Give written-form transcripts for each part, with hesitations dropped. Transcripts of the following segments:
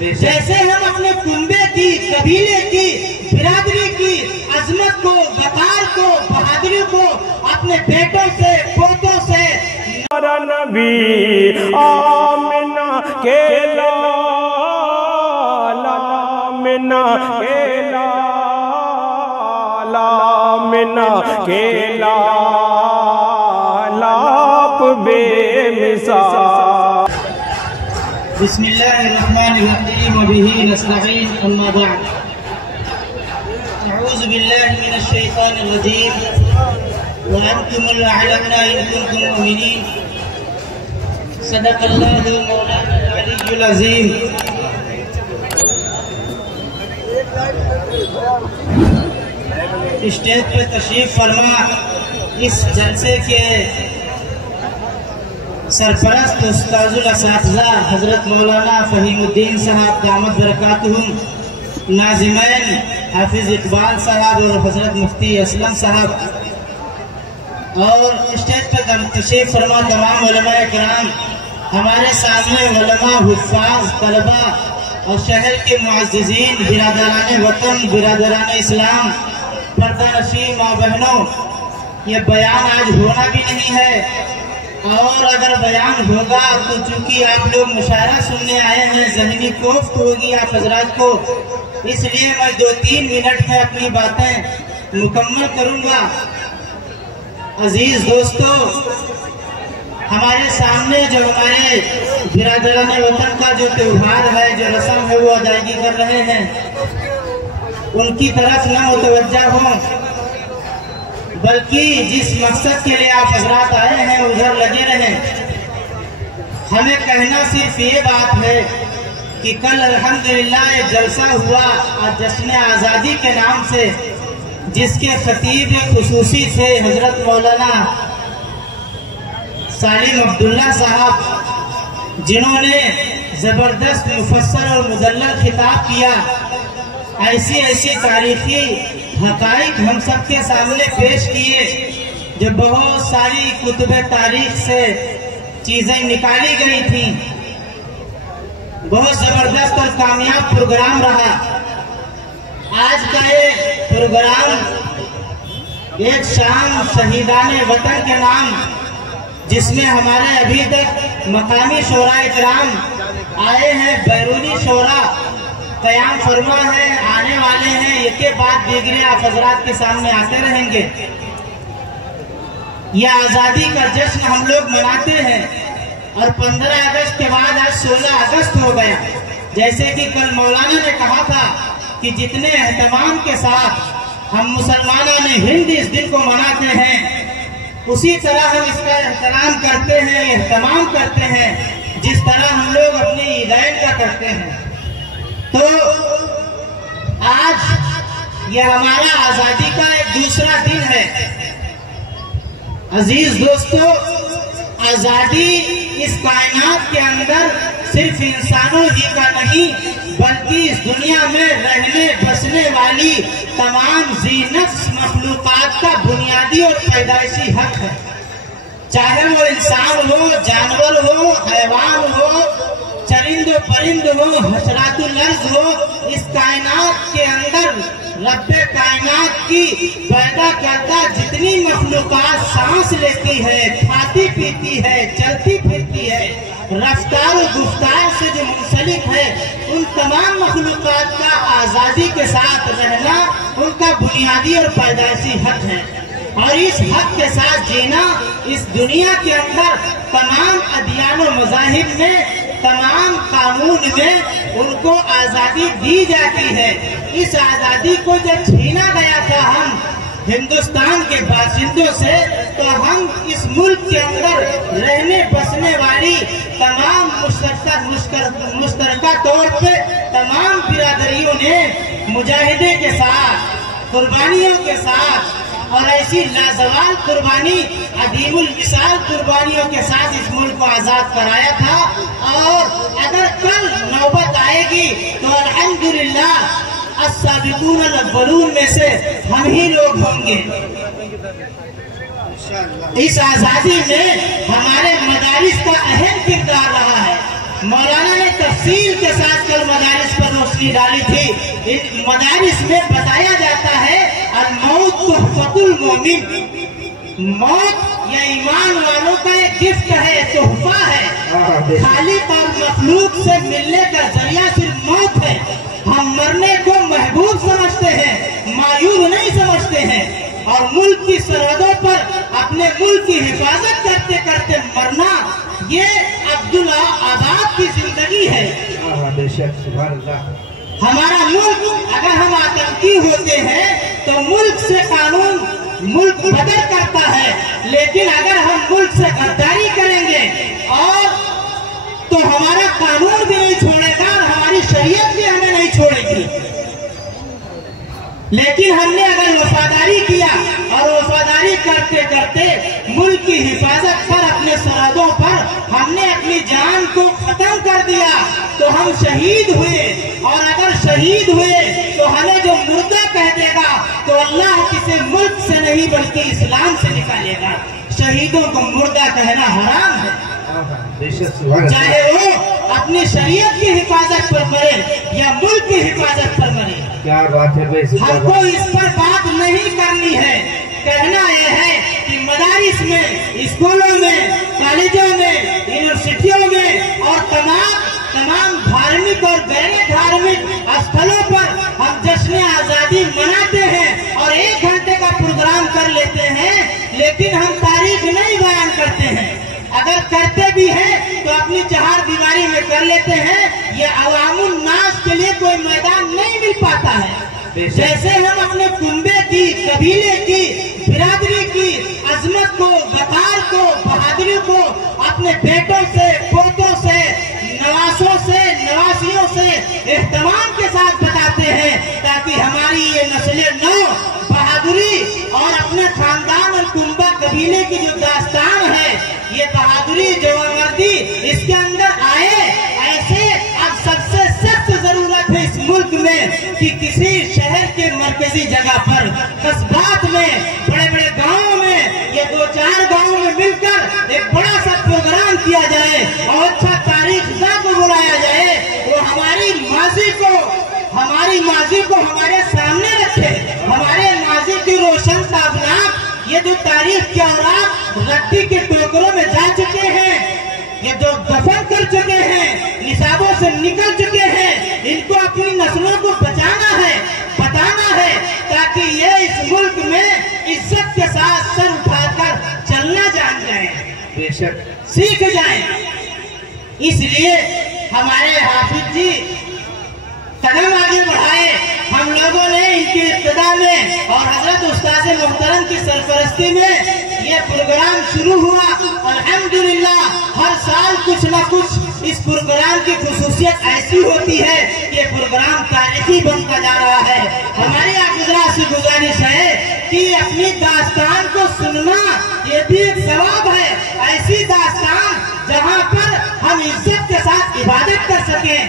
जैसे हम अपने कुंबे की, कबीले की, बिरादरी की अजमत को, वकार को, बहादुरी को अपने बेटों से, पोतों से नबी आमिना के लाला, आमिना के लाला, आमिना के लाला बेमिसाल। बिस्मिल्लाहिर्रहमानिर्रहीम व बिही नस्तईन, अम्मा बअद। अऊज़ु बिल्लाहि मिनश शैतानिर रजीम व अंतुमुल अअलाऊना इन कुंतुम मुमिनीन। सदक़ल्लाहु मौलाना अलियुल अज़ीम। स्टेज पर तशरीफ फरमा इस जलसे के सरपरस्त उस्ताजुल असातिज़ा हजरत मौलाना फ़हीमुद्दीन साहब दामत बरकातुहुम, नाज़िमैन हाफिज इकबाल साहब और हजरत मुफ्ती असलम साहब, और स्टेज पर तशरीफ फरमा तमाम उलमाए किराम, हमारे सामने उलमा, हुफ़्फ़ाज़, तलबा और शहर के मुअज़्ज़िज़ीन, बिरादरान वतन, बिरादरान इस्लाम, पर्दानशीं माँ बहनों, ये बयान आज होना भी नहीं है, और अगर बयान होगा तो चूंकि आप लोग मुशायरा सुनने आए हैं, ज़हनी कोफ्त होगी आप हजरात को, इसलिए मैं 2-3 मिनट में अपनी बातें मुकम्मल करूंगा। अजीज दोस्तों, हमारे सामने जो हमारे बिरादरान वतन का जो त्योहार है, जो रस्म है, वो अदायगी कर रहे हैं, उनकी तरफ न मुतवज्जा हों, बल्कि जिस मकसद के लिए आप हजरात आए हैं उधर लगे रहें। हमें कहना सिर्फ ये बात है कि कल अल्हम्दुलिल्लाह एक जलसा हुआ जश्न आज़ादी के नाम से, जिसके खतीब खुसूसी थे हजरत मौलाना सालिम अब्दुल्ला साहब, जिन्होंने जबरदस्त मुफस्सर और मुदल्लल खिताब किया। ऐसी ऐसी तारीखी हकाइक हम सबके सामने पेश किए, जो बहुत सारी कुतुब तारीख से चीजें निकाली गई थी। बहुत जबरदस्त और कामयाब प्रोग्राम रहा। आज का ये प्रोग्राम एक शाम शहीदान वतन के नाम, जिसमें हमारे अभी तक मकामी शोरा इकराम आए हैं, बैरूनी शोरा कयाम फरमा है, आने वाले हैं, एक के बाद दीगरे आप हजरात के सामने आते रहेंगे। यह आज़ादी का जश्न हम लोग मनाते हैं, और 15 अगस्त के बाद आज 16 अगस्त हो गया। जैसे कि कल मौलाना ने कहा था कि जितने एहतमाम के साथ हम मुसलमानों ने हिंद इस दिन को मनाते हैं, उसी तरह हम इसका एहतराम करते हैं, एहतमाम करते हैं, जिस तरह हम लोग अपनी ईदैन का करते हैं। तो आज यह हमारा आजादी का एक दूसरा दिन है। अजीज दोस्तों, आजादी इस कायनात के अंदर सिर्फ इंसानों ही का नहीं, बल्कि इस दुनिया में रहने बसने वाली तमाम ज़ीनफ़्स मखलूक़ात का बुनियादी और पैदाइशी हक है। चाहे वो इंसान हो, जानवर हो, हैवान हो, चरिंदो परिंद हो, हशरातुल अर्ज़ हो, इस कायनात के अंदर रब्बे कायनात की पैदा करता जितनी मखलूक़ात सांस लेती है, खाती पीती है, चलती फिरती है, रफ्तार और गुफ्तार से जो मुंसलिक है, उन तमाम मखलूक़ात का आज़ादी के साथ रहना उनका बुनियादी और पैदाइशी हक है। और इस हक के साथ जीना इस दुनिया के अंदर तमाम अदियान और मज़ाहिब में, तमाम कानून में उनको आज़ादी दी जाती है। इस आज़ादी को जब छीना गया था हम हिंदुस्तान के बाशिंदों से, तो हम इस मुल्क के अंदर रहने बसने वाली तमाम मुश्तरका तौर पे तमाम बिरादरियों ने मुजाहिदे के साथ, कुर्बानियों के साथ, और ऐसी लाजवाब कुर्बानी, अदीमुल मिसाल कुर्बानियों के साथ इस मुल्क को आजाद कराया था। और अगर कल नौबत आएगी तो अल्हम्दुलिल्लाह अस्साबिकून अल-अव्वलून में से हम ही लोग होंगे। इस आजादी में हमारे मदारिस का अहम किरदार रहा है। मौलाना ने तफसील के साथ कल मदारिस रोशनी डाली थी। इन मदारिस में बताया जाता है अल-मौत तुहफतुल मोमिन, मौत या ईमान वालों का एक गिफ्ट है, तोहफा है। खालिक और मखलूक से मिलने का जरिया सिर्फ मौत है। हम मरने को महबूब समझते हैं, मायूब नहीं समझते हैं। और मुल्क की सरहदों पर अपने मुल्क की हिफाजत करते करते मरना, ये अब्दुल्ला आबाद की जिंदगी है। हमारा मुल्क, अगर हम आतंकी होते हैं तो मुल्क से कानून मुल्क बदल करता है, लेकिन अगर हम मुल्क से गद्दारी करेंगे और तो हमारा कानून भी नहीं छोड़ेगा और हमारी शरीयत भी हमें नहीं छोड़ेगी। लेकिन हमने अगर वफादारी किया और वफादारी करते करते मुल्क की हिफाजत पर, अपने सरहदों पर हमने अपनी जान को खत्म कर दिया तो हम शहीद हुए। और अगर शहीद हुए तो हमें जो मुर्दा कह देगा तो अल्लाह किसी मुल्क से नहीं बल्कि इस्लाम से निकालेगा। शहीदों को मुर्दा कहना हराम है, चाहे वो अपनी शरीयत की हिफाजत पर मरे या मुल्क की हिफाजत पर मरे। क्या बात है भाई, हमको इस पर बात नहीं करनी है। कहना यह है कि मदारिस में, स्कूलों में, कॉलेजों में, यूनिवर्सिटियों में और तमाम धार्मिक और गैर धार्मिक स्थलों पर हम जश्न आजादी मनाते हैं और 1 घंटे का प्रोग्राम कर लेते हैं, लेकिन हम तारीख नहीं बयान करते हैं। अगर करते भी हैं तो अपनी चहार दीवारी में कर लेते हैं। ये अवामुन नास के लिए कोई मैदान नहीं मिल पाता है। जैसे हम अपने कुंबे की, कबीले की, बिरादरी की अजमत को, वकार को, बहादुरी को अपने बेटों से, पोतों से, नवासों से, नवासियों से एहतमाम के साथ बताते हैं, ताकि हमारी ये नस्लें नौ बहादुरी और अपने खानदान और कुंबा कबीले की जो दास्तान है, ये बहादुरी, जवामर्दी इसके अंदर आए। ऐसे अब सबसे सख्त जरूरत है इस मुल्क में कि किसी शहर के मरकजी जगह पर, कस्बात में, बड़े बड़े गांवों में, ये 2-4 गांवों में मिलकर एक बड़ा सा प्रोग्राम किया जाए और अच्छा तारीखदा को बुलाया जाए। वो हमारी माजी को हमारे सामने रखे, हमारे माजी की रोशन ताबनाक ये जो तारीख के औरात रद्दी के टोकरों में जा चुके हैं, ये जो दफन कर चुके हैं, निसाबों से निकल चुके हैं, इनको अपनी नस्लों को बचाना है, बताना है, ताकि ये इस मुल्क में इज्जत के साथ सर उठाकर चलना जान जाए, बेशक सीख जाए। इसलिए हमारे हाफिज जी कदम आगे बढ़ाए। हम लोगों ने इनकी इब्तिदा में और हजरत उस्ताद मोहतरम की सरपरस्ती में ये प्रोग्राम शुरू हुआ। अल्हम्दुलिल्लाह हर साल कुछ न कुछ इस प्रोग्राम की खुसूसियत ऐसी होती है कि ये प्रोग्राम तारीखी बनता जा रहा है। हमारी आप हजरात से गुजारिश है कि अपनी दास्तान को सुनना ये भी एक सवाब है। ऐसी दास्तान जहाँ पर हम इज्जत के साथ इबादत कर सकें,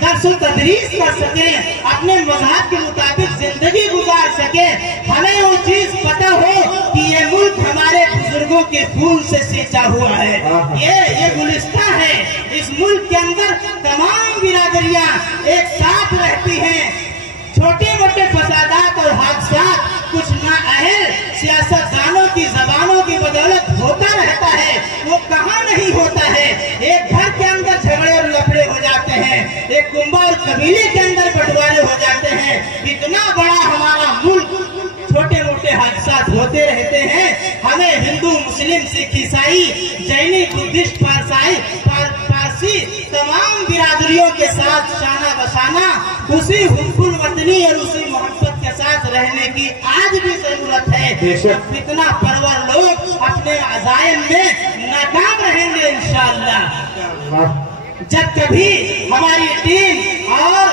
दर्स व तदरीस कर सकें, अपने मज़हब के मुताबिक जिंदगी गुजार सकें, हमें वो चीज पता हो कि ये मुल्क हमारे बुजुर्गों के खून से सींचा हुआ है। ये गुलिस्तान है। इस मुल्क के अंदर तमाम बिरादरियां एक साथ रहती हैं। छोटे मोटे फसादात और हादसात कुछ नाअहल सियासतदानों की जबानों की बदौलत होता रहता है, वो कहाँ नहीं होता है। एक घर के अंदर झगड़े और लफड़े हो जाते हैं, एक कुंबा और कबीले के अंदर बंटवारे हो जाते हैं। इतना बड़ा हमारा मुल्क, छोटे मोटे हादसात होते रहते हैं। हमें हिंदू, मुस्लिम, सिख, ईसाई, जैनी, बुद्धिस्ट, पारसी तमाम बिरादरियों के साथ शाना बशाना, उसी हुब्बुल वतनी और उसी मोहब्बत के साथ रहने की आज भी जरूरत है। फितना परवर लोग अपने अज़ाइम में नाकाम रहेंगे इंशाअल्लाह। जब कभी हमारी टीम और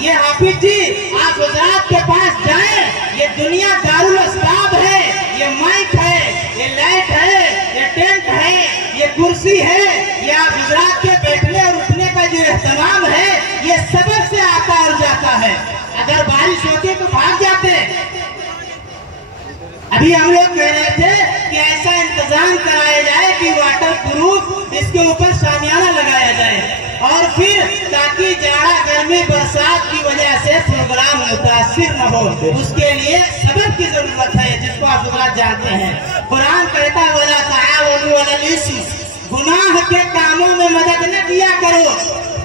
ये हाफिज जी आप गुजरात के पास जाएं, ये दुनिया दारुल अस्बाब है, ये माइक है, ये लाइट है, ये टेंट है, ये कुर्सी है, ये आप गुजरात के बैठने और उठने का जो एहतमाम है, ये सबब से आता और जाता है। अगर बारिश होती तो भाग जाते। अभी हम लोग कह रहे थे कि ऐसा इंतजाम कराया जाए कि वाटर प्रूफ इसके ऊपर शामियाना लगाया जाए और फिर ताकि जाड़ा, गर्मी, बरसात की वजह उसके लिए सबब की जरूरत है, जिसको आप हजरात जानते हैं। कुरान कहता है वला ताअवनु अलल इस्म, गुनाह के कामों में मदद न किया करो।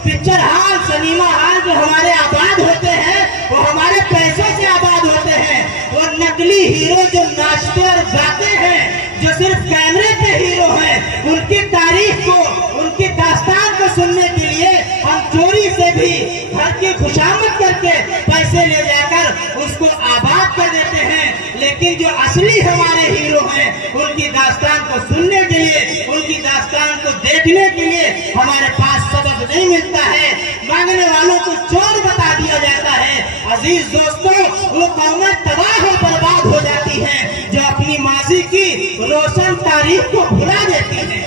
पिक्चर हॉल, सिनेमा हॉल जो हमारे आबाद होते हैं वो हमारे पैसों से आबाद होते हैं। वो नकली हीरो जो नाचते और गाते हैं, जो सिर्फ कैमरे के हीरो हैं, उनकी तारीफ को, उनकी दास्तान को सुनने के लिए हम चोरी से भी घर की खुशामद करके पैसे ले जाकर उसको आबाद कर देते हैं। लेकिन जो असली हमारे हीरो हैं, उनकी दास्तान को सुनने के लिए, उनकी दास्तान को देखने के लिए हमारे पास सबक नहीं मिलता है। मांगने वालों को चोर बता दिया जाता है। अजीज दोस्तों, वो कौमें तबाह और बर्बाद हो जाती हैं जो अपनी माजी की रोशन तारीख को भुला देती हैं।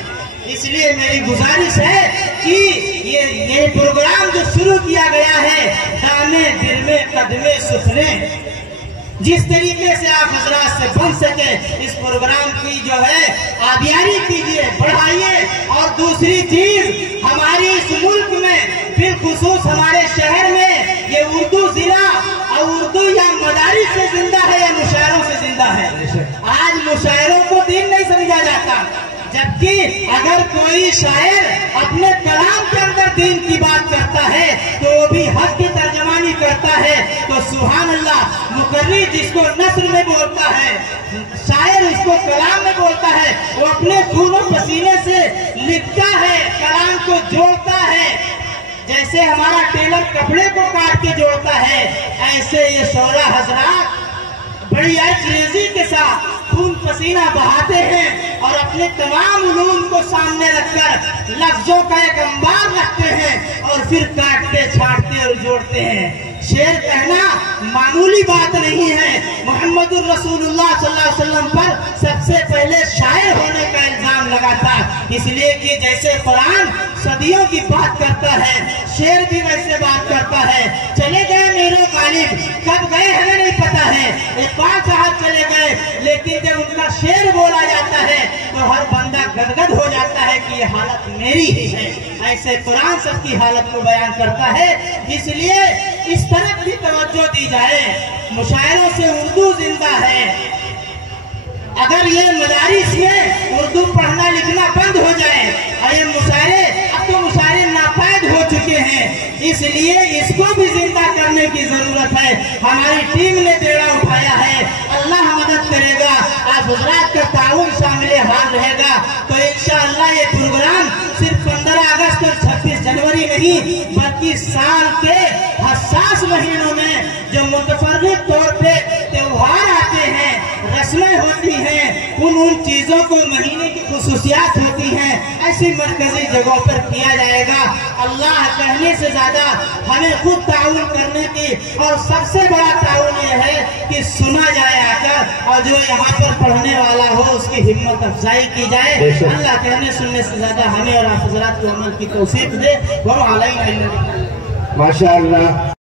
इसलिए मेरी गुजारिश है कि ये प्रोग्राम जो शुरू किया गया है, दाने दिल में कदमे सुखने, जिस तरीके से आप हजरात से बन सके इस प्रोग्राम की जो है आबियारी कीजिए, बढ़ाइए। और दूसरी चीज, हमारे इस मुल्क में बिलखुसूस हमारे शहर में ये उर्दू जिला और उर्दू या मदारिस से जिंदा है या मुशायरों से जिंदा है। आज मुशायरों को दीन नहीं समझा जाता, जबकि अगर कोई शायर अपने कलाम के अंदर दीन की बात करता है तो वो भी हक की तर्जमानी करता है। तो सुभान अल्लाह, मुकर्री जिसको नस्र में बोलता है, शायर उसको कलाम में बोलता है, वो अपने खूनो पसीने से लिखता है, कलाम को जोड़ता है। जैसे हमारा टेलर कपड़े को काट के जोड़ता है, ऐसे ये शोरा हजरात बड़ी क्रेजी के साथ खून पसीना बहाते हैं और अपने तमाम उलूम को सामने रखकर लफ्जों का एक अंबार रखते हैं और फिर काटते छाटते और जोड़ते हैं। शेर कहना मामूली बात नहीं है। मोहम्मदुर रसूलुल्लाह सल्लल्लाहु अलैहि वसल्लम पर सबसे पहले शायर होने का इल्जाम लगा था, इसलिए कि जैसे कुरान सदियों की बात करता है, शेर भी वैसे बात करता है। चले गए मीरो गालिब, कब गए हमें नहीं पता है, इकबाल साहब चले गए, लेकिन जब उनका शेर बोला जाता है तो हर बंदा गदगद हो जाता है कि ये हालत मेरी ही है। ऐसे कुरान सबकी हालत को बयान करता है। इसलिए इस तरफ भी तवज्जो दी जाए। मुशायरों से उर्दू जिंदा है। अगर ये मदारिस में उर्दू पढ़ना लिखना बंद हो जाए और ये मुशायरे, अब तो मुशायरे नापायद हो चुके हैं, इसलिए इसको भी जिंदा करने की जरूरत है। हमारी टीम ने बेड़ा उठाया है, अल्लाह मदद करेगा, आप हुजरात का ताउन शामिल हाल रहेगा तो इंशाअल्लाह ये प्रोग्राम सिर्फ 15 अगस्त और 26 जनवरी नहीं, बल्कि साल के हसास महीनों में जो मुतफर्रिक तौर पे त्योहार आते हैं, रस्में होती हैं, उन चीजों को महीने की खुसूसियात होती हैं, ऐसी मरकजी जगहों पर किया जाएगा। अल्लाह कहने से ज्यादा हमें खुद ताउन करने की, और सबसे बड़ा ताउन यह है कि सुना जाए आकर, और जो यहाँ पर पढ़ने वाला हो उसकी हिम्मत अफजाई की जाए। अल्लाह कहने सुनने से ज्यादा हमें और आप हज़रात को अमल की तौफीक दे। वो अलैहि माशाअल्लाह।